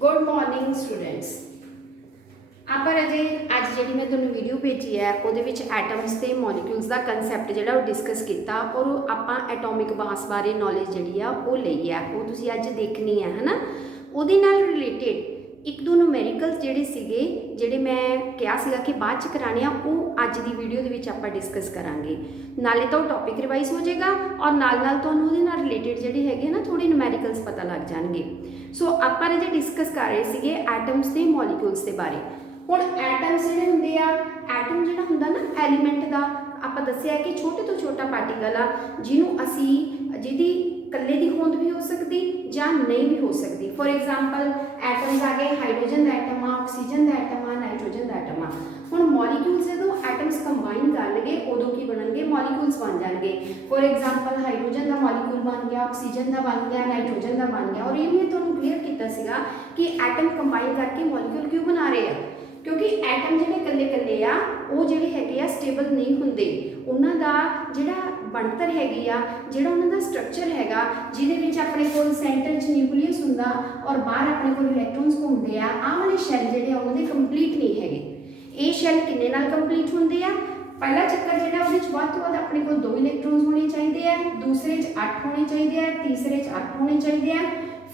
Good morning students. आप अजे अज जी मैं तुहानूं वीडियो भेजी है वो एटम्स ते मॉलिक्यूल्स का कंसैप्ट जो डिस्कस किया और आप एटॉमिक मास बारे नॉलेज जी वो ली है वो तुसीं अज देखनी है ना। उहदे नाल रिलेटेड एक दो न्यूमेरिकल्स जिहड़े सीगे जिहड़े मैं कहा सीगा कि बाद च कराने आ वो अज की वीडियो दे विच आपां डिस्कस करांगे। नाले तो टॉपिक रिवाइज हो जाएगा और नाल तुहानूं उहदे नाल रिलेटेड जिहड़े हैगे ना थोड़े न्यूमेरिकल्स पता लग जाणगे। सो आपां अजे डिस्कस कर रहे सीगे एटम्स ते मॉलिक्यूल्स के बारे। हुण एटम्स जिहड़े हुंदे आ एटम जिहड़ा हुंदा ना एलीमेंट दा आपां दस्सिआ कि छोटे तो छोटा पार्टिकल आ जिहनूं असीं जिहदी कल्ले दी होंद भी हो सकती जां नहीं भी हो सकती। फॉर एग्जाम्पल एटम्स आ गए हाइड्रोजन का एटम आ, ऑक्सीजन का एटम आ, नाइट्रोजन का एटम आ। हुण मॉलिक्यूल्स जो एटम्स कंबाइन कर लगे उदों की बनणगे मॉलिक्यूल्स बन जाएंगे। फॉर एग्जाम्पल हाइड्रोजन का मॉलिक्यूल बन गया, ऑक्सीजन का बन गया, नाइट्रोजन का बन गया। और ये मैं तुहानूं क्लीयर किया सीगा कि एटम कंबाइन करके मॉलिक्यूल क्यों बना रहे हैं, क्योंकि एटम जिहड़े कल्ले कल्ले आ वो जिहड़े हैगे आ स्टेबल नहीं हुंदे। उन्हां दा जिहड़ा बनतर हैगी आ जिहड़ा उन्हां दा स्ट्रक्चर हैगा जिहदे विच अपने कोल सेंटर च न्यूक्लियस हुंदा और बाहर अपने कोल इलैक्ट्रॉन्स घूमदे आ। आह वाले शैल जिहड़े आ उन्हां दे कंप्लीट नहीं हैगे। ये शैल किन्ने नाल कंप्लीट हुंदे आ? पहला चक्कर जिहड़ा उहदे च वध तो वध अपने कोल 2 इलैक्ट्रॉन्स होने चाहिए आ, दूसरे च 8 होने चाहिए आ, तीसरे च 8 होने चाहिए आ,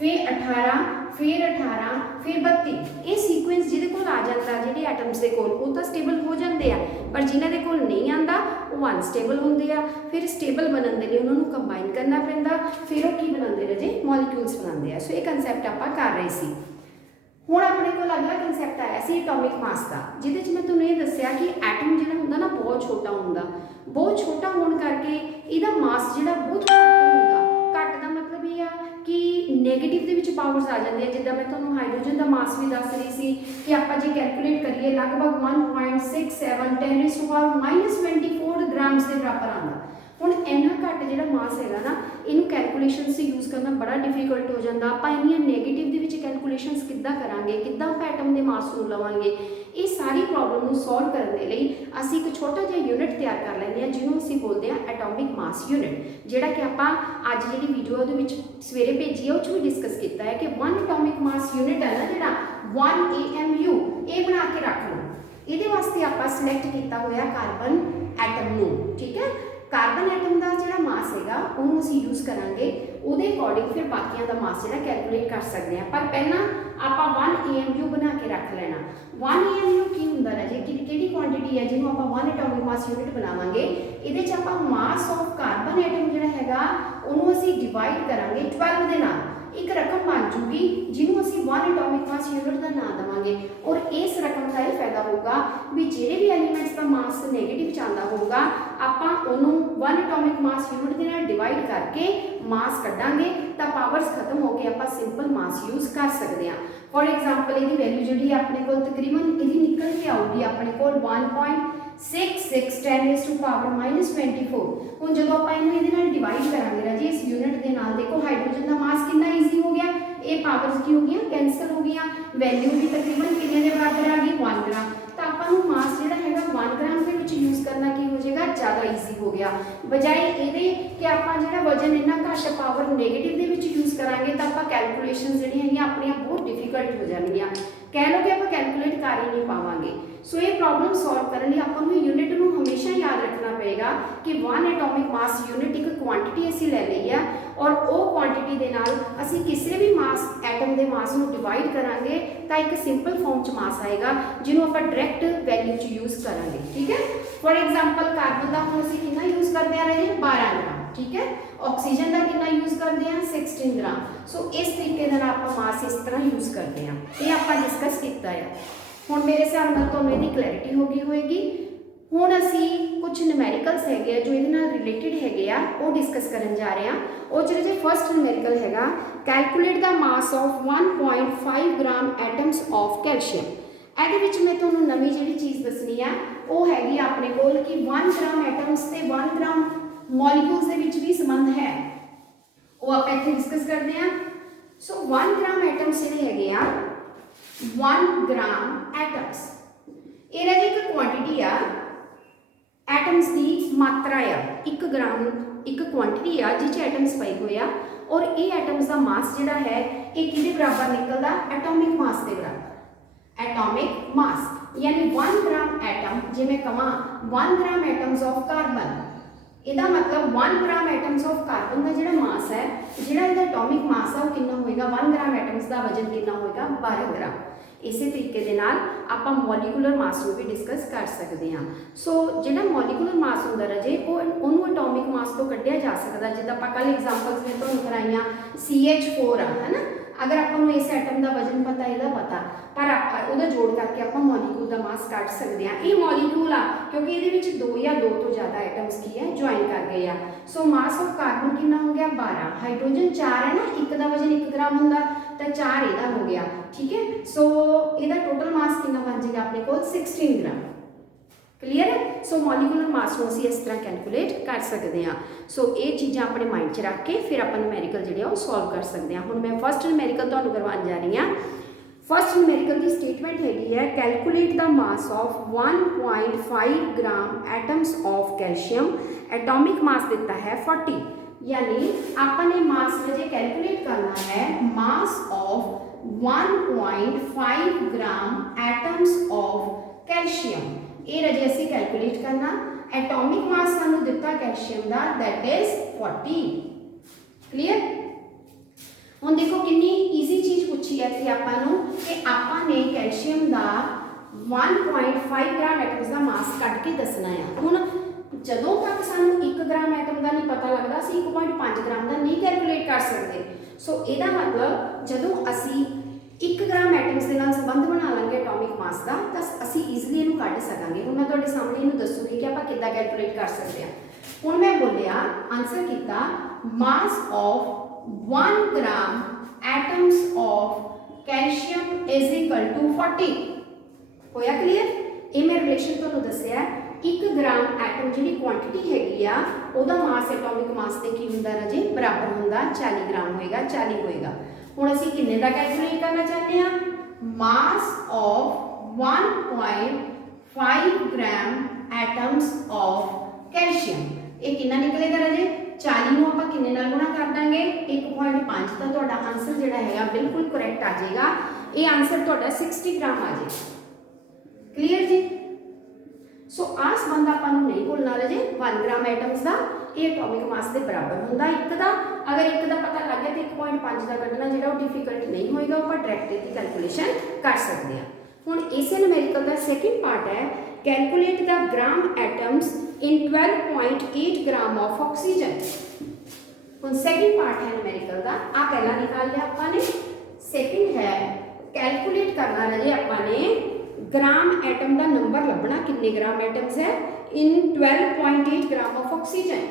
फिर 18 फिर 18 फिर 32। ये सीक्वेंस जिहदे कोल आ जांदा जिहड़े एटम्स दे कोल वो तो स्टेबल हो जाते हैं, पर जिन्हां दे कोल नहीं आंदा वो अनस्टेबल होंदे आ। फिर स्टेबल बनन दे लई उन्हां नूं कंबाइन करना पैंदा, फिर वो की बनांदे रहे मॉलिक्यूल्स बनांदे आ। सो ये कंसैप्ट आपां कर रहे सी। हुण अपने कोल अगला कंसैप्ट आया सी एटॉमिक मास का, जिहदे च मैं तुहानूं ये दस्सिआ कि एटम जिहड़ा हुंदा ना बहुत छोटा हुंदा। बहुत छोटा होने करके इहदा मास जिहड़ा बहुत घट हुंदा। घट दा मतलब ये आ कि नैगेटिव दे विच पावर्स आ जांदियां। जिद्दां मैं तुहानूं हाइड्रोजन दा मास भी दस रही सी कि आपां जे कैलकुलेट करिए लगभग 1.67 10⁻24 ग्राम्स के बराबर आंदा। हुण इन्ना घट जिहड़ा मास हैगा ना इनू कैलकुलेशनस यूज़ करना बड़ा डिफिकल्ट हो जाता। आपां इन्नियां नैगेटिव दे विच कैलकुलेशनस किद्दां करांगे, किद्दां आपां एटम दे मास नूं लवांगे। ये सारी प्रॉब्लम नूं सॉल्व करने दे लई असीं एक छोटा जिहा यूनिट तैयार कर लैंदे हां जिहनूं असीं बोलदे हां एटॉमिक मास यूनिट, जिहड़ा कि आपां अज जिहड़ी वीडियो उहदे विच सवेरे भेजी है उह भी डिस्कस किया है कि 1 एटॉमिक मास यूनिट है ना जिहड़ा 1 AMU ये बना के रख लो। ये वास्ते आपां सिलेक्ट किया होया कार्बन एटम नूं। ठीक है, कार्बन एटम का जिहड़ा मास हैगा उहनूं असीं यूज़ करांगे, उहदे अकॉर्डिंग फिर बाकियां दा मास जिहड़ा कैलकुलेट कर सकते हैं। पर पहला आपां 1 AMU बना के रख लेना। 1 AMU की हुंदा राजे किहड़ी क्वांटिटी है जिन्हों आपां 1 एटॉमिक मास यूनिट बनावांगे। इहदे च आपां मास ऑफ कार्बन एटम जिहड़ा हैगा उहनूं असीं डिवाइड करांगे 12 दे नाल, एक रकम बन जूगी जिन्हों असीं 1 एटॉमिक मास यूनिट का नाम देवांगे। और इस रकम का यह फायदा होगा भी जिहड़े भी एलीमेंट्स का मास नैगेटिव च आंदा होगा आपां उहनूं 1 एटॉमिक मास यूनिट दे नाल डिवाइड करके मास कड्डांगे तां पावर्स खत्म होके आपां सिंपल मास यूज़ कर सकते हैं। फॉर एग्जाम्पल इसकी वैल्यू जी अपने को तकरीबन ये निकल के आऊगी अपने को 1.66 10⁻24। हुण जदों आपां इहनूं इहदे नाल डिवाइड करांगे राजी इस यूनिट दे नाल, देखो हाइड्रोजन का मास कितना ईजी हो गया, ये पावर्स की हो गई कैंसल हो गई, वैल्यू भी तकरीबन कितने के बराबर आ गई 1 ग्राम। तो आपां नूं मास जिहड़ा हैगा 1 ग्राम के विच यूज़ करना की हो जाएगा ज़्यादा ईजी हो गया, बजाय इहदे कि आपां जिहड़ा वजन इन्ना घट पावर नैगेटिव दे विच यूज़ करांगे तो आपां कैलकुलेशन जिहड़ियां हैगियां अपनियां बहुत डिफिकल्ट हो जाणगियां, कह लो कि आप कैलकुलेट कर ही नहीं पावांगे। सो ये प्रॉब्लम सॉल्व करने आपां नूं यूनिट नूं हमेशा याद रखना पएगा कि 1 एटॉमिक मास यूनिट एक क्वांटिटी असीं लै लई है और वो क्वांटिटी दे नाल असीं किसी भी मास एटम के मास नूं डिवाइड करांगे तो एक सिंपल फॉर्म च मास आएगा जिन्हों आपां डायरैक्ट वैल्यू च यूज़ करांगे। ठीक है, फॉर एग्जाम्पल कार्बन का हुण असीं कितना यूज़ करते हैं रहे 12 ग्राम। ठीक है, ऑक्सीजन का कितना यूज़ करते हैं 16 ग्राम। सो इस तरीके नाल आपां मास इस तरह यूज़ करते हैं, ये आपां डिस्कस किया है। हुण मेरे हिसाब नाल तुहानूं इहदी क्लैरिटी हो गई होएगी। हुण असीं कुछ न्यूमेरिकल्स हैगे जो इहदे नाल रिलेटेड हैगे आ वो डिस्कस करन जा रहे हैं। वो जे फर्स्ट न्यूमेरिकल हैगा calculate the mass of 1.5 gram atoms of calcium. ਇਹਦੇ ਵਿੱਚ मैं ਤੁਹਾਨੂੰ नवी ਜਿਹੜੀ चीज़ दसनी है वो हैगी अपने कोल कि 1 ग्राम एटम्स से 1 ग्राम मॉलिक्यूल्स ਦੇ ਵਿੱਚ भी संबंध है, वो आप ਇੱਥੇ डिस्कस करते हैं। सो 1 ग्राम एटम्स ਜਿਹੜੇ ਹੈਗੇ आ 1 ग्राम एटम्स ये एक क्वांटिटी आ एटम्स की मात्रा आ 1 ग्राम एक क्वांटिटी आ जिस एटम्स पए हुए आ और ये एटम्स का मास जिहड़ा है ये किहदे बराबर निकलदा एटॉमिक एटॉमिक मास यानी 1 ग्राम एटम जे मैं कहां 1 ग्राम एटम्स ऑफ कार्बन ਇਹਦਾ मतलब 1 ग्राम एटम्स ऑफ कार्बन का ਜਿਹੜਾ मास है ਜਿਹੜਾ ਇਹਦਾ एटॉमिक मास है वो कितना होएगा 1 ग्राम एटम्स का वजन कितना होएगा 12 ग्राम। इसे तरीके दे नाल आपां मॉलिक्यूलर मास ਨੂੰ भी डिस्कस कर सकते हैं। सो ਜਿਹੜਾ मॉलिक्यूलर मास ਹੁੰਦਾ रजे ਉਹਨੂੰ एटॉमिक मास ਤੋਂ ਕੱਢਿਆ ਜਾ ਸਕਦਾ ਜਿੱਦਾਂ ਆਪਾਂ ਕੱਲ एग्जांपल्स ਨੇ ਤੁਹਾਨੂੰ ਕਰਾਈਆਂ CH4 ਆ है ना अगर आपको इस एटम का वजन पता है पता पर आप जोड़ करके आप मॉलिक्यूल का मास कट सकते हैं। ये मॉलिक्यूल आ क्योंकि ये दो या दो तो ज़्यादा एटम्स की है ज्वाइन कर गए हैं। सो मास ऑफ कार्बन कितना हो गया 12, हाइड्रोजन 4 है ना, एक का वजन 1 ग्राम होंगे तो 4 इहदा हो गया, ठीक है। सो इहदा टोटल मास कितना बन जाएगा अपने को 16 ग्राम। क्लीयर है। सो मॉलिक्यूलर मास को असीं इस तरह कैलकुलेट कर सकते हैं। सो ये चीज़ां अपने माइंड च रख के फिर आप न्यूमेरिकल जिहड़े वो सॉल्व कर सकते हैं। हुण मैं फर्स्ट न्यूमेरिकल तुहानूं करवाउण जा रही हाँ। फर्स्ट न्यूमेरिकल की स्टेटमेंट हैगी है calculate the mass of 1.5 gram atoms of calcium, atomic mass दिता है 40, यानी आपने मास वजह कैलकुलेट करना है mass of 1.5 gram atoms of calcium. ये रजे असी कैलकुलेट करना। एटॉमिक मास सानू दिता कैल्शियम का दैट इज 40। क्लीयर। हुण देखो कितनी ईजी चीज़ पूछी है इत्थे आपां नूं कि आपां ने कैल्शियम का 1.5 ग्राम एटम्स का मास कट के दसना है। हुण जदों तक सानू 1 ग्राम एटम का नहीं पता लगता असीं 1.5 ग्राम का नहीं कैलकुलेट कर सकते। सो इहदा मतलब जदों असीं 1 ग्राम एटम्स के नाल संबंध बना लेंगे एटॉमिक मास का तो असी ईजली इनू कढ़ सकांगे। हुण मैं तुहाडे सामने इनू दसूंगी कि आपां किद्दां कैलकुलेट कर सकते हैं। हुण मैं बोलिया आंसर किया mass of 1 gram atoms of calcium is equal to 40 होया। क्लीयर। ये मैं रिलेशन तुहानूं दस्सिया 1 ग्राम एटम जिहड़ी क्वांटिटी हैगी आ उहदा मास एटॉमिक मास ते की हुंदा रजे बराबर हुंदा 40 ग्राम होएगा, 40 होएगा। हुण असीं किन्ने दा कैलकुलेट करना चाहते हैं mass of 1.5 gram atoms of calcium. ये कितना निकलेगा राजे 40 नूं आपां किन्ने नाल गुणा कर देंगे 1.5 तो तुहाडा आंसर जिहड़ा हैगा बिल्कुल करैक्ट आ जाएगा। ये आंसर तुहाडा 60 ग्राम आ जाएगा। क्लीयर जी। सो आ संबंध आपां नूं नहीं भुलना राजे 1 ग्राम एटम्स का ये एटॉमिक मास के बराबर होंदा 1 का। अगर 1 का पता लग गया तो 1.5 का कढ़ना जो डिफिकल्ट नहीं होएगा वो डायरैक्ट इसकी कैलकुलेशन कर सकते हैं। हुण इस न्यूमेरिकल का सैकेंड पार्ट है calculate the gram atoms in 12.8 gram of oxygen. हुण सैकेंड पार्ट है न्यूमेरिकल का आ पहला निकाल लिया आपाने। सैकेंड है कैलकुलेट करना रहे आपाने ग्राम एटम का नंबर लभना कितने ग्राम एटम्स है in 12.8 gram of oxygen.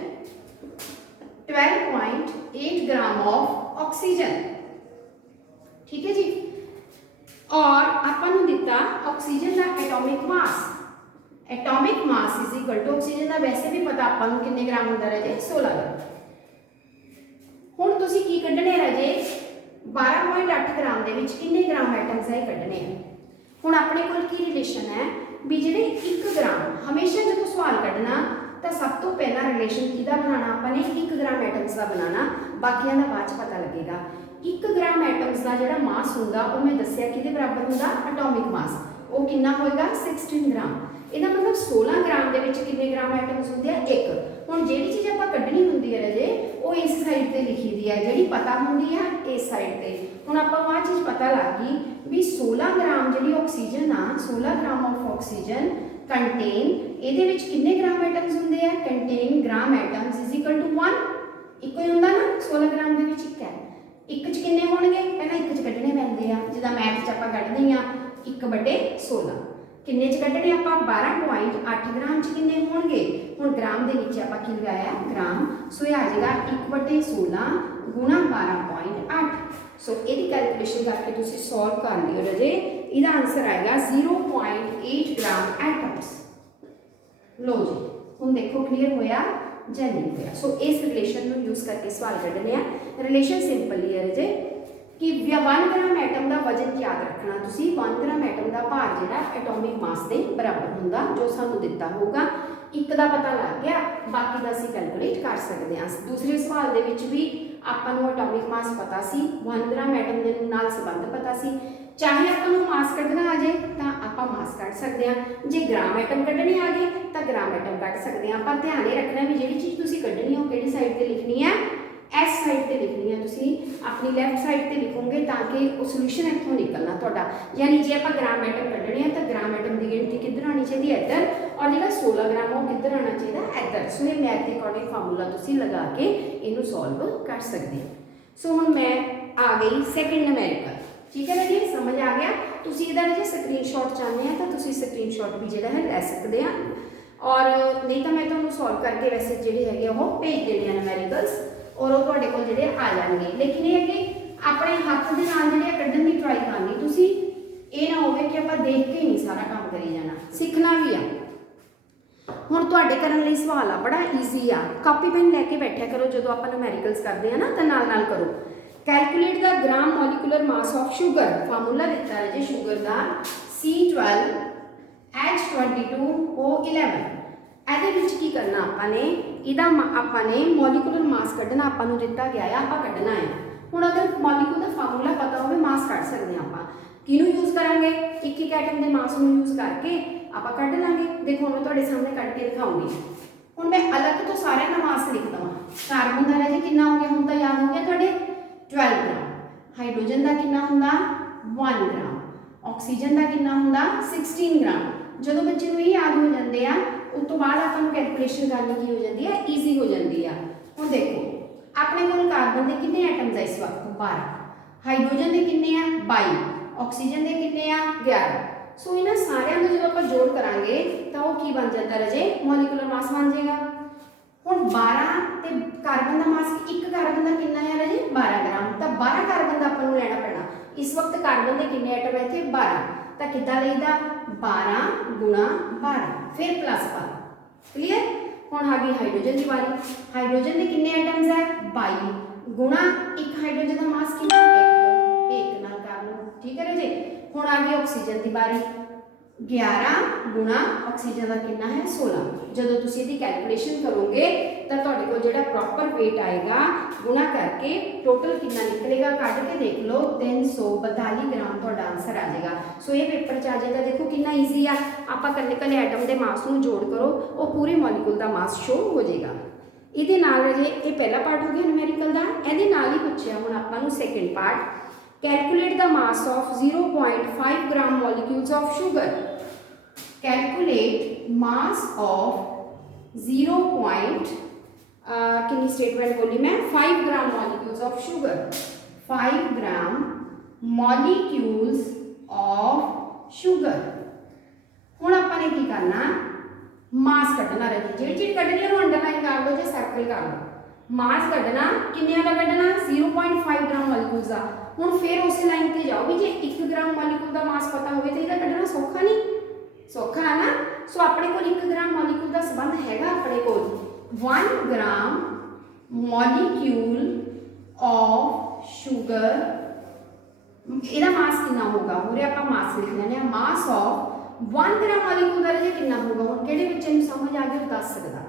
12.8 gram of oxygen, ठीक है जी। और अपन दिता ऑक्सीजन का atomic mass. Atomic mass is equal to oxygen का वैसे भी पता अपन कितने ग्राम होंदा रजे 16 ग्राम। हुण तुसीं की कढने रजे 12.8 ग्राम दे विच कितने ग्राम एटम्स है कढने हैं। हुण अपने कोल की रिलेशन है भी जिहड़े 1 ग्राम हमेशा जो सवाल कढ़ना तो सब तो पहला रिलेशन किहदा बनाना अपने 1 ग्राम एटम्स का बनाना, बाकियां दा बाद पता लगेगा। 1 ग्राम एटम्स का जिहड़ा मास हुंदा वो मैं दस्सिया किहदे बराबर हुंदा एटॉमिक मास, वो कितना होएगा 16 ग्राम। इहदा मतलब 16 ग्राम दे विच कितने ग्राम एटम्स हुंदे आ 1। हुण जिहड़ी चीज़ आपां कढनी हुंदी है रजे वो इस साइड ते लिखी दी है, जिहड़ी पता हुंदी है इस साइड ते। हुण आपां आह चीज़ पता लग गई भी 16 ग्राम जिहड़ी ऑक्सीजन आ 16 ग्राम ऑफ ऑक्सीजन कंटेन ਇਹਦੇ ਵਿੱਚ कितने ग्राम एटम्स ਹੁੰਦੇ ਆ contain gram atoms is equal to 1। ਇੱਕੋ ਹੀ ਹੁੰਦਾ ਨਾ 16 ग्राम ਦੇ ਵਿੱਚ ਇੱਕ ਹੈ। ਇੱਕ ਚ ਕਿੰਨੇ ਹੋਣਗੇ ਪਹਿਲਾਂ ਇੱਕ ਚ ਕੱਢਣੇ ਪੈਂਦੇ ਆ ਜਿੱਦਾਂ ਮੈਥ ਚ ਆਪਾਂ ਕੱਢਦੇ ਆ 1/16। ਕਿੰਨੇ ਚ ਕੱਢਣੇ ਆਪਾਂ 12.8 ग्राम ਚ ਕਿੰਨੇ ਹੋਣਗੇ। ਹੁਣ ग्राम ਦੇ ਨੀਚੇ ਆਪਾਂ ਕੀ ਲਗਾਇਆ ग्राम, ਸੋ ਇਹ ਆ ਜਾਏਗਾ 1/16 ਗੁਣਾ 12.8। सो यदि कैलकुलेशन करके तुम सॉल्व कर लियो रजे इसका आंसर आएगा 0.8 ग्राम एटम्स। लो जी हुण देखो क्लीयर होया या नहीं होया। सो इस रिलेशन को यूज करके सवाल कढ़ने आ। रिलेशन सिंपल ही है रजे कि 1 ग्राम एटम का वजन याद रखना तुसी 1 ग्राम एटम का भार जिहड़ा एटॉमिक मास के बराबर हुंदा जो सानू दिता होगा। 1 का पता लग गया बाकी का असीं कैलकुलेट कर सकते हैं। दूसरे सवाल दे विच भी आपां नूं एटॉमिक मास पता सी 1 ग्राम एटम दे नाल संबंध पता सी चाहे अपन मास कढ़ना आ जाए तो आप मास कढ़ सकते हैं, जे ग्राम एटम कढ़ने आ गए तो ग्राम एटम कढ़ सकते हैं। पर ध्यान ये रखना भी जी चीज़ तुम कढ़नी हो कि साइड पर लिखनी है, इस साइड पर लिखनी है, तुम अपनी लैफ्ट साइड पर लिखोगे ताकि वो सोल्यूशन इतों निकलना थोड़ा। यानी जे आप ग्राम एटम कढ़ने हैं तो ग्राम एटम की गिनती किधर आनी चाहिए, इधर, और जो 16 ग्राम वो किधर आना चाहिए, इधर। सो ये मैथ के अकॉर्डिंग फार्मूला तुम लगा के इनू सॉल्व कर सकते हैं। सो हुण मैं आ गई सैकेंड न्यूमेरिकल, ठीक है जी, समझ आ गया। तुसीं इहदा जे स्क्रीनशॉट चाहते हैं तो तुसीं स्क्रीनशॉट भी जिहड़ा है लै सकते हैं, और नहीं तो मैं तुहानूं सॉल्व करके वैसे जिहड़े हैगे वो भेज देने हैं न्यूमेरिकल्स, और वो तुहाडे कोल जिहड़े आ जाणगे। लेकिन ये है कि अपने हत्थ दे नाल जिहड़े कड्ढण दी ट्राई करनी, तुसीं ये ना होवे कि आपां देख के नहीं सारा काम करी जाना, सीखना भी आ। हुण तुहाडे करन लई सवाल आ बड़ा ईजी आ, कापी पेन लैके बैठा करो जो आपां न्यूमेरिकल्स करदे हैं ना, तो नाल नाल करो। Calculate the gram molecular mass of sugar, formula दिता है जी शुगर का C12H22O11। ਇਹਦੇ ਵਿੱਚ ਕੀ ਕਰਨਾ ਆਪਾਂ ਨੇ, ਇਹਦਾ ਆਪਾਂ ਨੇ ਮੋਲੀਕੂਲਰ ਮਾਸ ਕੱਢਣਾ, ਆਪਾਂ ਨੂੰ ਦਿੱਤਾ ਗਿਆ ਆ, ਆਪਾਂ ਕੱਢਣਾ ਹੈ। ਹੁਣ ਅਗਰ ਮੋਲੀਕੂਲ ਦਾ ਫਾਰਮੂਲਾ ਪਤਾ ਹੋਵੇ ਮਾਸ ਕੱਢ ਸਕਦੇ ਹਾਂ ਆਪਾਂ। ਕਿਹਨੂੰ ਯੂਜ਼ ਕਰਾਂਗੇ, ਇੱਕ ਇੱਕ ਐਟਮ ਦੇ ਮਾਸ ਨੂੰ ਯੂਜ਼ ਕਰਕੇ ਆਪਾਂ ਕੱਢ ਲਾਂਗੇ। ਦੇਖੋ ਮੈਂ ਤੁਹਾਡੇ ਸਾਹਮਣੇ ਕੱਢ ਕੇ ਦਿਖਾਉਂਗੀ। ਹੁਣ ਮੈਂ ਅਲੱਗ ਤੋਂ ਸਾਰਿਆਂ ਦਾ ਮਾਸ ਲਿਖ ਦਵਾਂ। ਕਾਰਬਨ ਦਾ ਰਾਜੇ ਕਿੰਨਾ ਹੋ ਗਿਆ, ਹੁਣ ਤਾਂ ਯਾਦ ਹੋ ਗਿਆ ਤੁਹਾਡੇ 12 ग्राम। हाइड्रोजन का कितना हुंदा 1 ग्राम। ऑक्सीजन का कितना हुंदा 16 ग्राम। जो बच्चे को ये याद हो जाते हैं उस तो बाद आपको कैलकुलेशन करनी की हो जाती है, ईजी हो जाती है। हुण देखो अपने को कार्बन के कितने एटम्स है इस वक्त 12, हाइड्रोजन के कितने हैं 22, ऑक्सीजन के कितने हैं 11। सो इन्हां सारिਆਂ ਦਾ ਜਦੋਂ ਆਪਾਂ ਜੋੜ ਕਰਾਂਗੇ ਤਾਂ ਉਹ ਕੀ ਬਣ ਜਾਂਦਾ ਰਾਜੇ, ਮੋਲੀਕੂਲਰ ਮਾਸ ਬਣ ਜਾਏਗਾ। ਹੁਣ 12 ਤੇ ਕਾਰਬਨ ਦਾ ਮਾਸ, ਇੱਕ ਕਾਰਬਨ ਦਾ ਕਿੰਨਾ ਹੈ ਰਾਜੇ 12 ग्राम, ਤਾਂ 12 ਕਾਰਬਨ ਦਾ ਆਪਾਂ ਨੂੰ ਲੈਣਾ ਪੈਣਾ। ਇਸ ਵਕਤ ਕਾਰਬਨ ਦੇ ਕਿੰਨੇ ਐਟਮ ਹੈ ਇੱਥੇ 12, ਤਾਂ ਕਿੱਦਾਂ ਲਈਦਾ 12 ਗੁਣਾ 12 ਫਿਰ ਪਲੱਸ 12। ਕਲੀਅਰ। ਹੁਣ ਆ ਗਈ ਹਾਈਡਰੋਜਨ ਦੀ ਵਾਰੀ। ਹਾਈਡਰੋਜਨ ਦੇ ਕਿੰਨੇ ਐਟਮਸ ਹੈ 22 ਗੁਣਾ ਇੱਕ ਹਾਈਡਰੋਜਨ ਦਾ ਮਾਸ ਕਿੰਨਾ 1 ਨਾਲ ਕਰ ਲਓ, ਠੀਕ ਹੈ ਰਾਜੇ। ਹੁਣ ਆ ਗਈ ਆਕਸੀਜਨ ਦੀ ਵਾਰੀ। 11 गुणा ऑक्सीजन का कितना है 16। जो तुम इसकी कैलकुलेशन करोगे तो तुहाडे कोल जिहड़ा प्रॉपर वेट आएगा गुणा करके टोटल कितना निकलेगा, कट के देख लो 342 ग्राम तुहाडा आंसर आ जाएगा। सो ये पेपर च आ जाएगा। देखो कितना ईजी आ, आपां कल्ले कल्ले एटम के मास नूं जोड़ करो वो पूरे मॉलिक्यूल का मास शो हो जाएगा। ये नाल जे ये पहला पार्ट हो गया न्यूमेरिकल का। ये नाल ही पूछा हुण आपां नूं second part, calculate the mass of 0.5 gram molecules of sugar. Calculate mass of 0. कितनी स्टेटमेंट बोली मैं 5 gram molecules of sugar, 5 gram molecules of sugar. हुण आपां ने की करना, मास कढ़ना रही, जी चीज़ कढ़नी है अंडरलाइन कर लो या सर्कल कर लो। मास कढ़ना किन्ने का कढ़ना 0.5 ग्राम मॉलिक्यूल्स का। हुण फिर उस लाइन पर जाओ भी जे 1 ग्राम मॉलिक्यूल का मास पता हो तो इसका कढ़ना सौखा नहीं, सौखा है ना। सो अपने को 1 ग्राम मॉलिक्यूल का संबंध हैगा अपने को 1 ग्राम मॉलिक्यूल ऑफ शुगर। ਇਹਦਾ मास कितना होगा, पूरे आप मास लिख लेने मास ऑफ 1 ग्राम मॉलिक्यूल का रहे कितना होगा। हम किहड़े बच्चे नूं समझ आ गई दस सकदा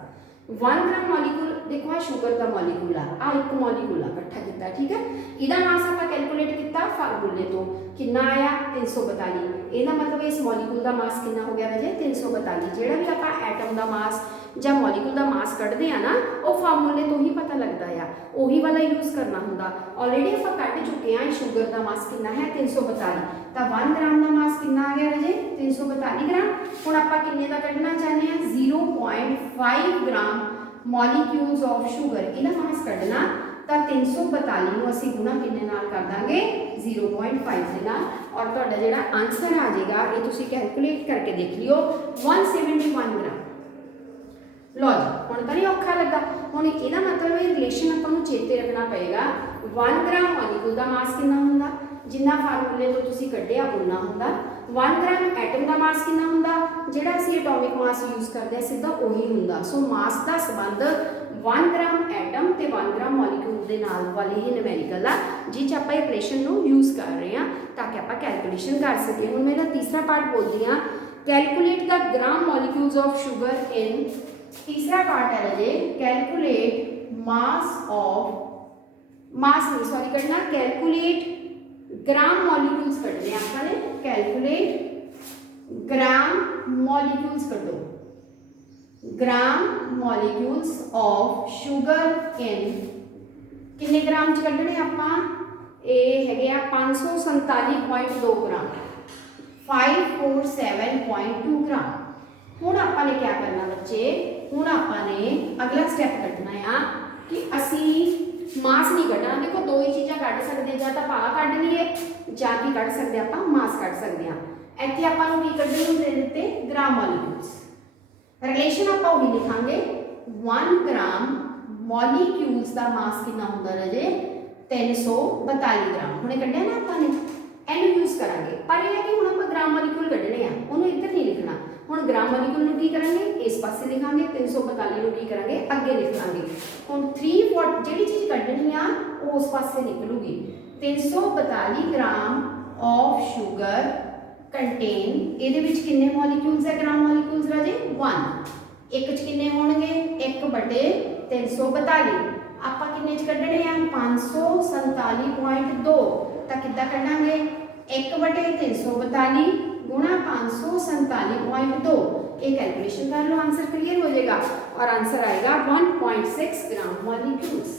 1 ग्राम मॉलिक्यूल। देखो आ शुगर का मॉलिक्यूल आ एक मॉलिक्यूल इकट्ठा किया, ठीक है। इसका मास आप कैलकुलेट किया फार्मूले तो कितना आया 342। ਇਹਦਾ मतलब इस मॉलिक्यूल का मास कितना हो गया राजे 342। ਜਿਹੜਾ भी आप एटम का मास ਜਾਂ मॉलिक्यूल का मास ਕੱਢਦੇ ਆ ना वो फार्मूले तो ही पता लगता है, ਉਹੀ वाला यूज करना ਹੁੰਦਾ। ऑलरेडी आप ਕੱਢ चुके हैं शुगर का मास कितना है 342, तो 1 ग्राम का मास कितना आ गया राजे 342 ग्राम। ਹੁਣ ਆਪਾਂ किन्ने का ਕੱਢਣਾ ਚਾਹੁੰਦੇ हैं 0.5 ग्राम मॉलिक्यूल्स ऑफ शुगर। ਇਹਦਾ मास ਕੱਢਣਾ तो 342 ਨੂੰ ਅਸੀਂ ਗੁਣਾ ਕਿੰਨੇ ਨਾਲ ਕਰ ਦਾਂਗੇ 0.5 ਦੇ ਨਾਲ, और ਤੁਹਾਡਾ ਜਿਹੜਾ आंसर आ जाएगा ये तुसी कैलकुलेट करके देख लियो 171 ग्राम। लो जी हुण तो नहीं औखा लगा। हुण ਇਹਦਾ मतलब ये रिलेशन ਆਪਾਂ ਨੂੰ चेते रखना पएगा 1 ग्राम मॉलिक्यूल का मास कितना ਹੁੰਦਾ, जिन्ना फार्मूले तो तुसी कढ़िया उन्ना ਹੁੰਦਾ। 1 ग्राम एटम का मास कितना ਹੁੰਦਾ, ਜਿਹੜਾ ਅਸੀਂ एटॉमिक मास यूज करते हैं सीधा ਉਹੀ ਹੁੰਦਾ। सो मास का संबंध 1 ग्राम एटम ते 1 ग्राम मॉलिक्यूल के नाल वाली ही न्यूमेरिकल आ जिस आप इक्वेशन नूं यूज कर रहे हैं ताकि आप कैलकुलेशन कर सकें। हुण मेरा तीसरा पार्ट बोलती हाँ, calculate the gram molecules of sugar इन। तीसरा पार्ट है राजे कैलकुलेट मास ऑफ, मास नहीं सॉरी करना, कैलकुलेट ग्राम मॉलिक्यूल्स कढ़ने आपने कैलकुलेट ग्राम मॉलिक्यूल्स कढ़ो ग्राम मॉलिक्यूल्स ऑफ शुगर इन किन्ने ग्राम च कढ़ने आपां ये है 547.2 ग्राम 547.2 ग्राम। हुण आपां ने क्या करना बच्चे हुण आपां ने अगला स्टैप कढ़ना है कि असी मास नहीं कढ़ना। देखो दो ही चीज़ां कढ़ सकते हैं जां तां भाग कढ़ लईए जां की कढ़ सकते आपां मास कढ़ सकते हैं। इत्थे आपां नूं की कढ़ने नूं दे दित्ते ग्राम मॉलिक्यूल्स रिलेशन आपां ओही लिखांगे 1 ग्राम मॉलिक्यूल्स का मास कितना हुंदा राजे 342 ग्राम। हुणे कढ़िया ना आपां ने एनु यूज करांगे पर यह है कि हुण आपां ग्राम मॉलिक्यूल कढ़ने आ उहनूं इधर नहीं लिखना। हुण ग्राम मॉलिक्यूल नूं की करांगे इस पासे लिखांगे 342 नूं की करांगे अगे लिख लांगे। हुण 3 जिहड़ी चीज़ कढ़नी आ वो उस पासे निकलूगी 342 ग्राम ऑफ शुगर कंटेन इहदे विच किन्ने मॉलिक्यूल्स है ग्राम मॉलिक्यूल्स राजे 1 एक च किन्ने होणगे 1/342 आपां किन्ने च कढ़ने आ 547.2 तां किद्दां कढांगे 1/342 गुणा 547.2 ये कैलकुलेशन कर लो आंसर क्लियर हो जाएगा और आंसर आएगा 1.6 ग्राम मॉलिक्यूल्स।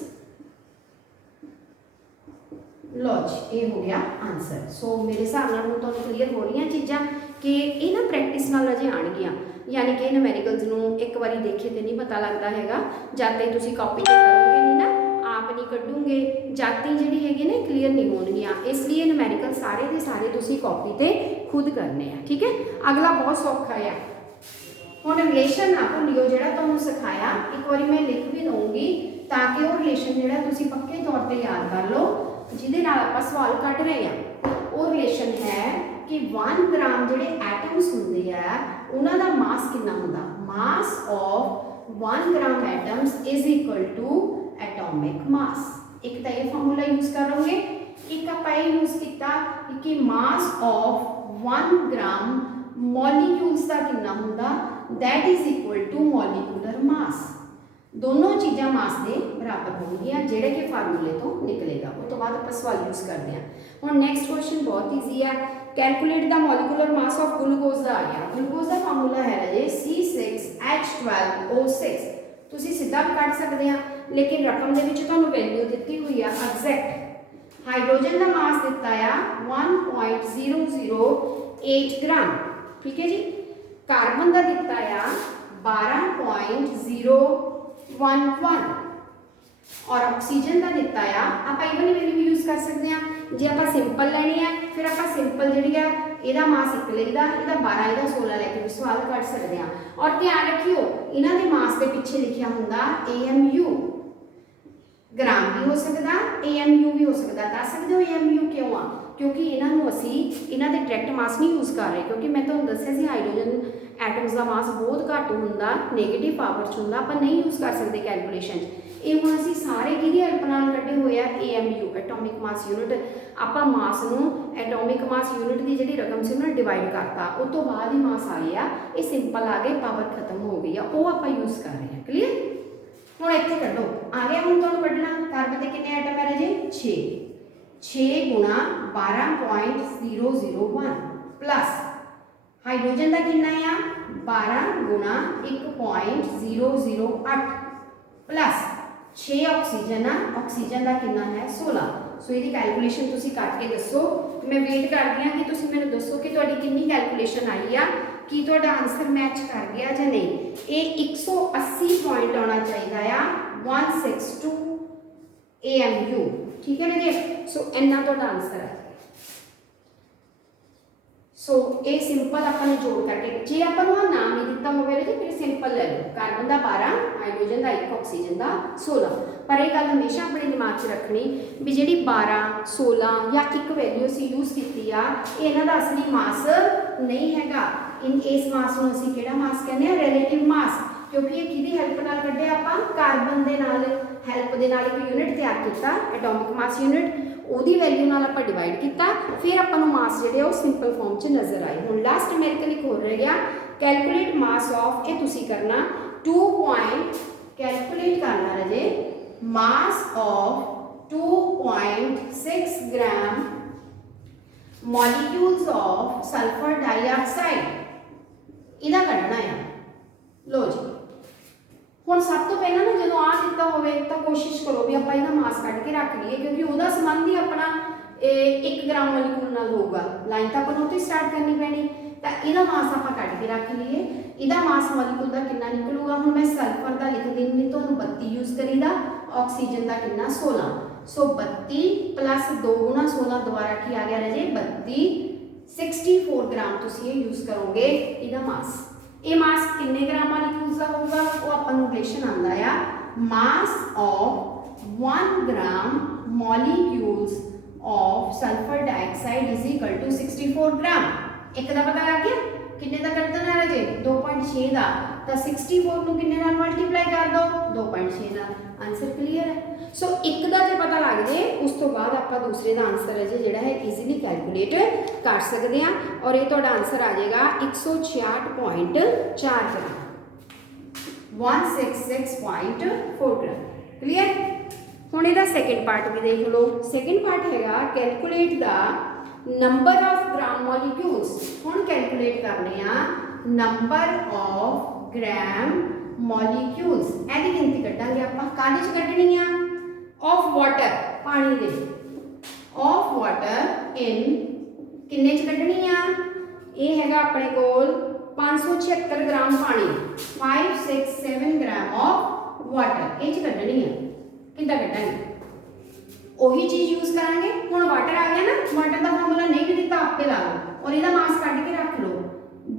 लो जी ये हो गया आंसर। सो मेरे हिसाब नाल हुण तुहानूं क्लीयर हो रही चीज़ां कि ये ना प्रैक्टिस नाल अजे आउणगियां यानी कि न्यूमेरिकल्स नूं एक बारी देखे तो नहीं पता लगता हैगा जद तक तुसीं कॉपी ते करोगे नहीं ना आप नहीं कढोगे जाती जिहड़ी हैगी ना क्लीयर नहीं होणगियां। इसलिए न्यूमेरिकल सारे के सारे तुसीं कॉपी ते खुद करने हैं ठीक है। अगला बहुत सौखा है हुण रिलेशन ना भुल्लिओ जिहड़ा तुहानूं सिखाया एक बारी मैं लिख भी दूँगी ताकि वो रिलेशन जिहड़ा तुसीं पक्के तौर पर याद कर लो जिहदे नाल आपां सवाल कढ रहे हैं। वो रिलेशन है कि 1 ग्राम जिहड़े एटम्स हुंदे आ उन्हां दा मास कितना हुंदा mass of 1 gram atoms is equal to atomic mass. एक तो ये फार्मूला यूज करोगे एक आपां ये यूज किया कि मास ऑफ 1 ग्राम मॉलिक्यूल्स का कितना हुंदा that is equal to molecular mass. दोनों चीज़ां मास के बराबर होंगियां जेड़े कि फार्मूले तो निकलेगा। उस तो बाद आप सवाल यूज करते हैं। हुण नैक्सट क्वेश्चन बहुत ईजी है calculate the molecular mass of glucose का आ गया। ग्लूकोज का फार्मूला है राजे C6H12O6 तुसीं सीधा भी कट सकते हैं लेकिन रकम दे विच तुहानूं वैल्यू दी हुई है एग्जैक्ट। हाइड्रोजन का मास दिता है 1.008 ग्राम ठीक है जी। कार्बन का दिता है 12.011 और ऑक्सीजन का दिता है आप इवन वैल्यू भी यूज कर सकते हैं। जे आप सिंपल लेनी है फिर आप सिंपल जी यदा मास एक लेदा यदा 12 यदा 16 लैके भी सवाल कर सकते हैं। और ध्यान रखियो इन्हों के मास के पीछे लिखा होंगे AMU ग्राम भी हो सकता AMU भी हो सकता। दस सकते हो AMU क्यों आ क्योंकि इन्हों असी इन्हों के डायरैक्ट मास नहीं यूज कर रहे क्योंकि मैं तुहानूं दस्सिया सी हाइड्रोजन एटम्स का मास बहुत घट होंदा नेगेटिव पावर च होंदा आपां नहीं यूज कर सकते कैलकुलेशन। ये हुण असीं सारे किहदी हेल्प नाल कढे हुए आ AMU एटॉमिक मास यूनिट। आपां मास नूं एटॉमिक मास यूनिट की जिहड़ी रकम सी उन्होंने डिवाइड करता उस तो बाद ही मास आ गया ये सिंपल आ गए पावर खत्म हो गई है वो आपां यूज कर रहे हैं क्लीयर। हुण इत्थे कढो आ गया हुण तुहानूं कढना कार्बन के कितने एटम है राजे 6 गुणा 12.001 प्लस हाइड्रोजन का कितना है 12 गुणा 1.008 प्लस 6 ऑक्सीजन ऑक्सीजन का कितना है 16। सो ये कैलकुलेशन तुसी करके दसो मैं वेट करती हाँ कि तुसी मैंने दसो कि तुहाडी कितनी कैलकुलेशन आई आ कि तुहाडा आंसर मैच कर गया या नहीं। ये 180 पॉइंट आना चाहिए 162 AMU ठीक है ना जी। सो इन्ना तुहाडा आंसर है। सो ये सिंपल अपने जोड़ करके जे अपन नाम नहीं दिता हो फिर सिंपल ले लो कार्बन का 12 हाइड्रोजन का 1 ऑक्सीजन का 16 पर यह गल हमेशा अपने दिमाग च रखनी भी जी 12 16 या एक वैल्यू असी यूज की इन्हों का असली मास नहीं हैगा। इस मास को असी किहड़ा मास कहने रिलेटिव मास क्योंकि ये किहदी हेल्प नाल कढे आपां कार्बन दे नाल हेल्प दे नाल एक यूनिट तैयार किया एटॉमिक मास यूनिट ਉਹਦੀ वैल्यू नाल आपां डिवाइड किया फिर आपां नूं मास जिहड़े वो सिंपल फॉर्म च नज़र आए। हुण लास्ट न्यूमेरिकल एक होर रह गया कैलकुलेट मास ऑफ ये तुसीं करना 2 पॉइंट कैलकुलेट करना रजे mass of 2.6 gram molecules of sulphur dioxide ਇਹਦਾ ਕੱਢਣਾ ਆ। ਲੋ ਜੀ ਹੁਣ ਸਭ ਤੋਂ ਪਹਿਲਾਂ ਨਾ ਜਦੋਂ ਆ ਦਿੱਤਾ ਹੋਵੇ ਤਾਂ ਕੋਸ਼ਿਸ਼ ਕਰੋ ਵੀ ਆਪਾਂ ਇਹਦਾ ਮਾਸ ਕੱਢ ਕੇ ਰੱਖ ਲਈਏ, ਕਿਉਂਕਿ ਉਹਦਾ ਸੰਬੰਧ ਹੀ ਆਪਣਾ 1 ਗ੍ਰਾਮ ਮੋਲੀਕੂਲ ਨਾਲ ਹੋਊਗਾ। ਲਾਈਨ ਤਾਂ ਆਪਾਂ ਨੂੰ ਉੱਥੇ ਸਟਾਰਟ ਕਰਨੀ ਪੈਣੀ, ਤਾਂ ਇਹਦਾ ਮਾਸ ਆਪਾਂ ਕੱਢ ਕੇ ਰੱਖ ਲਈਏ। ਇਹਦਾ ਮਾਸ ਮੋਲੀਕੂਲ ਦਾ ਕਿੰਨਾ ਨਿਕਲੂਗਾ? ਹੁਣ ਮੈਂ ਸਲਫਰ ਦਾ ਲਿਖ ਦਿੰਦੀ, ਤੁਹਾਨੂੰ 32 ਯੂਜ਼ ਕਰੀਦਾ, ਆਕਸੀਜਨ ਦਾ ਕਿੰਨਾ 16। ਸੋ 32 ਪਲੱਸ 2 ਗੁਣਾ 16 ਦੁਬਾਰਾ ਕੀ ਆ ਗਿਆ ਰਾਜੇ 32, 64 ਗ੍ਰਾਮ ਤੁਸੀਂ ਇਹ ਯੂਜ਼ ਕਰੋਗੇ ਇਹਦਾ ਮਾਸ। ਇਹ ਮਾਸ ਕਿੰਨੇ ਗ੍ਰਾਮ ਮੋਲੀਕੂਲਸ ਦਾ ਹੋਊਗਾ? ਉਹ ਆਪਾਂ ਨੂੰ ਰਿਲੇਸ਼ਨ ਆਉਂਦਾ ਆ mass of 1 gram molecules of sulphur dioxide is equal to 64 gram. ਇੱਕ ਦਾ ਪਤਾ ਲੱਗ ਗਿਆ, ਕਿੰਨੇ ਦਾ ਕਰ ਦੇਣਾ ਰਾਜੇ 2.6 ਦਾ, ਤਾਂ 64 ਨੂੰ ਕਿੰਨੇ ਨਾਲ ਮਲਟੀਪਲਾਈ ਕਰ ਦੋ 2.6 ਨਾਲ। ਆਨਸਰ ਕਲੀਅਰ ਹੈ। ਸੋ ਇੱਕ ਦਾ ਜੇ ਪਤਾ ਲੱਗ ਜੇ ਉਸ ਤੋਂ ਬਾਅਦ ਆਪਾਂ ਦੂਸਰੇ ਦਾ ਆਨਸਰ ਹੈ ਜਿਹੜਾ ਹੈ ਈਜ਼ੀਲੀ ਕੈਲਕੂਲੇਟ ਕਰ ਸਕਦੇ ਹਾਂ, ਔਰ ਇਹ ਤੁਹਾਡਾ ਆਨਸਰ ਆ ਜਾਏਗਾ 166.4 ਗ੍ਰਾਮ, 166.4 ਗ੍ਰਾਮ। ਕਲੀਅਰ। ਹੁਣ ਇਹਦਾ ਸੈਕਿੰਡ ਪਾਰਟ ਵੀ ਦੇਖ ਲਓ। ਸੈਕਿੰਡ ਪਾਰਟ ਹੈਗਾ calculate the number of gram molecules. ਹੁਣ ਕੈਲਕੂਲੇਟ ਕਰਨੇ ਆ ਨੰਬਰ ਆਫ ਗ੍ਰਾਮ ਮੋਲੀਕਿਊਲਸ। ਇਹਦੀ ਗਿਣਤੀ ਕੱਢਾਂਗੇ ਆਪਾਂ। ਕਾਹਦੇ ਚ ਕੱਢਣੀ ਆ? ਆਫ ਵਾਟਰ, ਪਾਣੀ ਦੇ। ਆਫ ਵਾਟਰ ਇਨ ਕਿੰਨੇ ਚ ਕੱਢਣੀ ਆ? ਇਹ ਹੈਗਾ ਆਪਣੇ ਕੋਲ 576 ਗ੍ਰਾਮ ਪਾਣੀ, 567 ਗ੍ਰਾਮ ਆਫ ਵਾਟਰ ਇਹ ਚ ਕੱਢਣੀ ਆ। ਕਿੱਦਾਂ ਕੱਢਾਂਗੇ? ਉਹੀ ਚੀਜ਼ ਯੂਜ਼ ਕਰਾਂਗੇ। ਹੁਣ ਵਾਟਰ ਆ ਗਿਆ ਨਾ, ਵਾਟਰ ਦਾ ਫਾਰਮੂਲਾ ਨਹੀਂ ਵੀ ਦਿੱਤਾ ਆਪੇ ਲਾ ਲਓ, ਔਰ ਇਹਦਾ ਮਾਸ ਕੱਢ ਕੇ ਰੱਖ ਲਓ।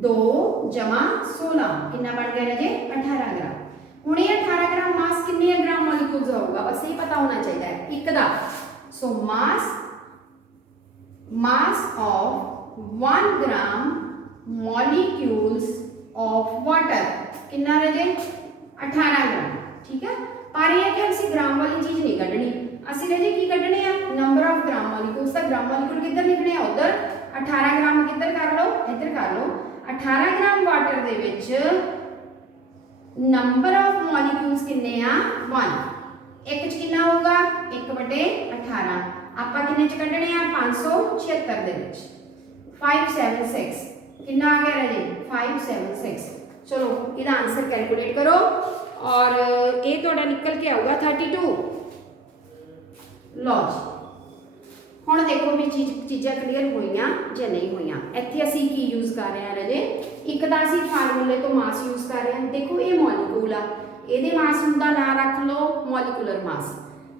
2 ਜਮਾ 16 ਕਿੰਨਾ ਬਣ ਗਿਆ ਰਾਜੇ 18 ਗ੍ਰਾਮ। ਹੁਣ ਇਹ 18 ਗ੍ਰਾਮ ਮਾਸ ਕਿੰਨੇ ਗ੍ਰਾਮ ਮੋਲੀਕੂਲਸ ਹੋਊਗਾ? ਬਸ ਇਹ ਪਤਾ ਹੋਣਾ ਚਾਹੀਦਾ ਹੈ ਇੱਕ ਦਾ। So mass of 1 gram molecules of water ਕਿੰਨਾ ਰਾਜੇ 18 ਗ੍ਰਾਮ। ਠੀਕ ਹੈ। ਪਰ ਇਹ ਹੈ ਕਿ ਅਸੀਂ ਗ੍ਰਾਮ ਵਾਲੀ ਚੀਜ਼ ਨਹੀਂ ਕੱਢਣੀ, ਅਸੀਂ ਰਾਜੇ ਕੀ ਕੱਢਣੇ ਆ? Number of gram molecules. ਦਾ ਗ੍ਰਾਮ ਮੋਲੀਕੂਲ ਕਿੱਧਰ ਲਿਖਣੇ ਆ? ਉਧਰ। 18 ਗ੍ਰਾਮ ਕਿੱਧਰ ਕਰ ਲਓ? ਇੱਧਰ ਕਰ ਲਓ। 18 ਗ੍ਰਾਮ ਵਾਟਰ ਦੇ ਵਿੱਚ ਨੰਬਰ ਆਫ ਮੋਲੀਕਿਊਲਸ ਕਿੰਨੇ ਆ? 1। ਇੱਕ ਚ ਕਿੰਨਾ ਹੋਊਗਾ? 1/18। ਆਪਾਂ ਕਿੰਨੇ ਚ ਕੱਢਣੇ ਆ? 576 ਦੇ ਵਿੱਚ 576 ਕਿੰਨਾ ਆ ਗਿਆ ਰਾਜੇ 576। ਚਲੋ ਇਹਦਾ ਆਨਸਰ ਕੈਲਕੂਲੇਟ ਕਰੋ, ਔਰ ਇਹ ਤੁਹਾਡਾ ਨਿਕਲ ਕੇ ਆਊਗਾ 32। ਲਓ ਜੀ ਹੁਣ ਦੇਖੋ ਵੀ ਚੀਜ਼ਾਂ ਕਲੀਅਰ ਹੋਈਆਂ ਜਾਂ ਨਹੀਂ ਹੋਈਆਂ। ਇੱਥੇ ਅਸੀਂ ਕੀ ਯੂਜ਼ ਕਰ ਰਹੇ ਹਾਂ ਰਾਜੇ? ਇੱਕ ਤਾਂ ਅਸੀਂ ਫਾਰਮੂਲੇ ਤੋਂ ਮਾਸ ਯੂਜ਼ ਕਰ ਰਹੇ ਹਾਂ। ਦੇਖੋ ਇਹ ਮੋਲੀਕੂਲ ਆ, ਇਹਦੇ ਮਾਸ ਦਾ ਨਾਂ ਰੱਖ ਲਓ ਮੋਲੀਕੂਲਰ ਮਾਸ।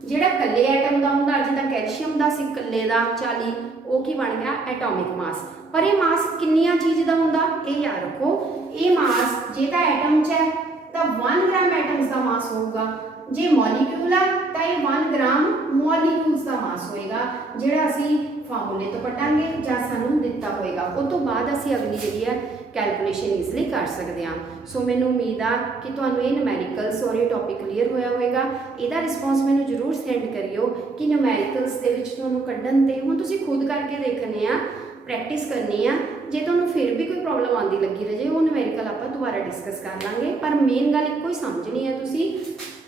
ਜਿਹੜਾ ਇਕੱਲੇ ਐਟਮ ਦਾ ਹੁੰਦਾ, ਜਿੱਦਾਂ ਕੈਲਸ਼ੀਅਮ ਦਾ ਸੀ ਇਕੱਲੇ ਦਾ 40, ਉਹ ਕੀ ਬਣ ਗਿਆ ਐਟੋਮਿਕ ਮਾਸ। ਪਰ ਇਹ ਮਾਸ ਕਿੰਨੀਆਂ ਚੀਜ਼ ਦਾ ਹੁੰਦਾ ਇਹ ਯਾਦ ਰੱਖੋ। ਇਹ ਮਾਸ ਜੇ ਤਾਂ ਐਟਮ 'ਚ ਹੈ ਤਾਂ 1 ਗ੍ਰਾਮ ਐਟਮਸ ਦਾ ਮਾਸ ਹੋਊਗਾ, ਜੇ ਮੋਲੀਕਿਊਲ ਆ ਤਾਂ ਇਹ 1 ਗ੍ਰਾਮ ਮੋਲੀਕਿਊਲਸ ਦਾ ਮਾਸ ਹੋਏਗਾ, ਜਿਹੜਾ ਅਸੀਂ ਫਾਰਮੂਲੇ ਤੋਂ ਪਟਾਂਗੇ ਜਾਂ ਸਾਨੂੰ ਦਿੱਤਾ ਹੋਏਗਾ। ਉਸ ਤੋਂ ਬਾਅਦ ਅਸੀਂ ਅਗਲੀ ਜਿਹੜੀ ਹੈ ਕੈਲਕੂਲੇਸ਼ਨ ਈਜ਼ੀਲੀ ਕਰ ਸਕਦੇ ਹਾਂ। ਸੋ ਮੈਨੂੰ ਉਮੀਦ ਆ ਕਿ ਤੁਹਾਨੂੰ ਇਹ ਨਿਊਮੈਰੀਕਲਸ ਔਰ ਇਹ ਟੌਪਿਕ ਕਲੀਅਰ ਹੋਇਆ ਹੋਵੇਗਾ। ਇਹਦਾ ਰਿਸਪੌਂਸ ਮੈਨੂੰ ਜ਼ਰੂਰ ਸੈਂਡ ਕਰਿਓ ਕਿ ਨਿਊਮੈਰੀਕਲਸ ਦੇ ਵਿੱਚ ਤੁਹਾਨੂੰ ਕੱਢਣ ਤੇ ਹੁਣ ਤੁਸੀਂ ਖੁਦ ਕਰਕੇ ਦੇਖਣੇ ਆ, ਪ੍ਰੈਕਟਿਸ ਕਰਨੀ ਆ। ਜੇ ਤੁਹਾਨੂੰ ਫਿਰ ਵੀ ਕੋਈ ਪ੍ਰੋਬਲਮ ਆਉਂਦੀ ਲੱਗੀ ਰਹੇ ਉਹ ਨਿਊਮੈਰੀਕਲ ਆਪਾਂ ਦੁਬਾਰਾ ਡਿਸਕਸ ਕਰ ਲਾਂਗੇ, ਪਰ ਮੇਨ ਗੱਲ ਇੱਕੋ ਹੀ ਸਮਝਣੀ ਹੈ ਤੁਸੀਂ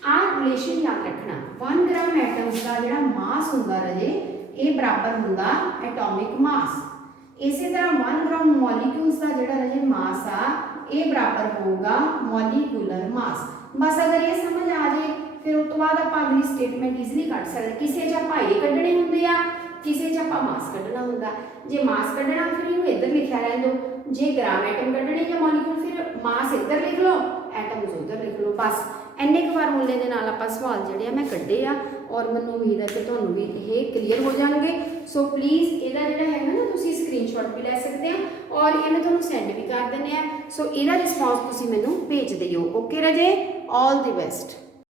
ਆਹ ਰਿਲੇਸ਼ਨ ਯਾਦ ਰੱਖਣਾ। 1 ਗ੍ਰਾਮ ਐਟਮਸ ਦਾ ਜਿਹੜਾ ਮਾਸ ਹੁੰਦਾ ਰਾਜੇ ਇਹ ਬਰਾਬਰ ਹੁੰਦਾ ਐਟੋਮਿਕ ਮਾਸ। ਇਸੇ ਤਰ੍ਹਾਂ 1 ਗ੍ਰਾਮ ਮੋਲੀਕਿਊਲਸ ਦਾ ਜਿਹੜਾ ਰਾਜੇ ਮਾਸ ਆ ਇਹ ਬਰਾਬਰ ਹੋਊਗਾ ਮੋਲੀਕੂਲਰ ਮਾਸ। ਬਸ ਅਗਰ ਇਹ ਸਮਝ ਆ ਜਾਏ ਫਿਰ ਉਸ ਤੋਂ ਬਾਅਦ ਆਪਾਂ ਅਗਲੀ ਸਟੇਟਮੈਂਟ ਈਜ਼ੀਲੀ ਕੱਢ ਸਕਦੇ। ਕਿਸੇ 'ਚ ਆਪਾਂ ਇਹ ਕੱਢਣੇ ਹੁੰਦੇ ਆ, ਕਿਸੇ 'ਚ ਆਪਾਂ ਮਾਸ ਕੱਢਣਾ ਹੁੰਦਾ। ਜੇ ਮਾਸ ਕੱਢਣਾ ਫਿਰ ਇਹਨੂੰ ਇੱਧਰ ਲਿਖਿਆ ਰਹਿਣ ਦਿਓ, ਜੇ ਗ੍ਰਾਮ ਐਟਮ ਕੱਢਣੇ ਜਾਂ ਮੋਲੀਕੂਲ ਫਿਰ ਮਾਸ ਇੱਧਰ ਲਿਖ ਲਓ, ਐਟਮਸ ਉੱਧਰ ਲਿਖ ਲਓ। ਬਸ ਇੰਨੇ ਕੁ ਫਾਰਮੂਲੇ ਦੇ ਨਾਲ ਆਪਾਂ ਸਵਾਲ ਜਿਹੜੇ ਆ ਮੈਂ ਕੱਢੇ ਆ, ਔਰ ਮੈਨੂੰ ਉਮੀਦ ਹੈ ਕਿ ਤੁਹਾਨੂੰ ਵੀ ਇਹ ਕਲੀਅਰ ਹੋ ਜਾਣਗੇ। ਸੋ ਪਲੀਜ਼ ਇਹਦਾ ਜਿਹੜਾ ਹੈਗਾ ਨਾ ਤੁਸੀਂ ਸਕਰੀਨਸ਼ਾਟ ਵੀ ਲੈ ਸਕਦੇ ਆ, ਔਰ ਇਹ ਮੈਂ ਤੁਹਾਨੂੰ ਸੈਂਡ ਵੀ ਕਰ ਦਿੰਦੇ ਆ। ਸੋ ਇਹਦਾ ਰਿਸਪੌਂਸ ਤੁਸੀਂ ਮੈਨੂੰ ਭੇਜ ਦਿਓ। ਓਕੇ ਰਾਜੇ, ਆਲ ਦੀ ਬੈਸਟ।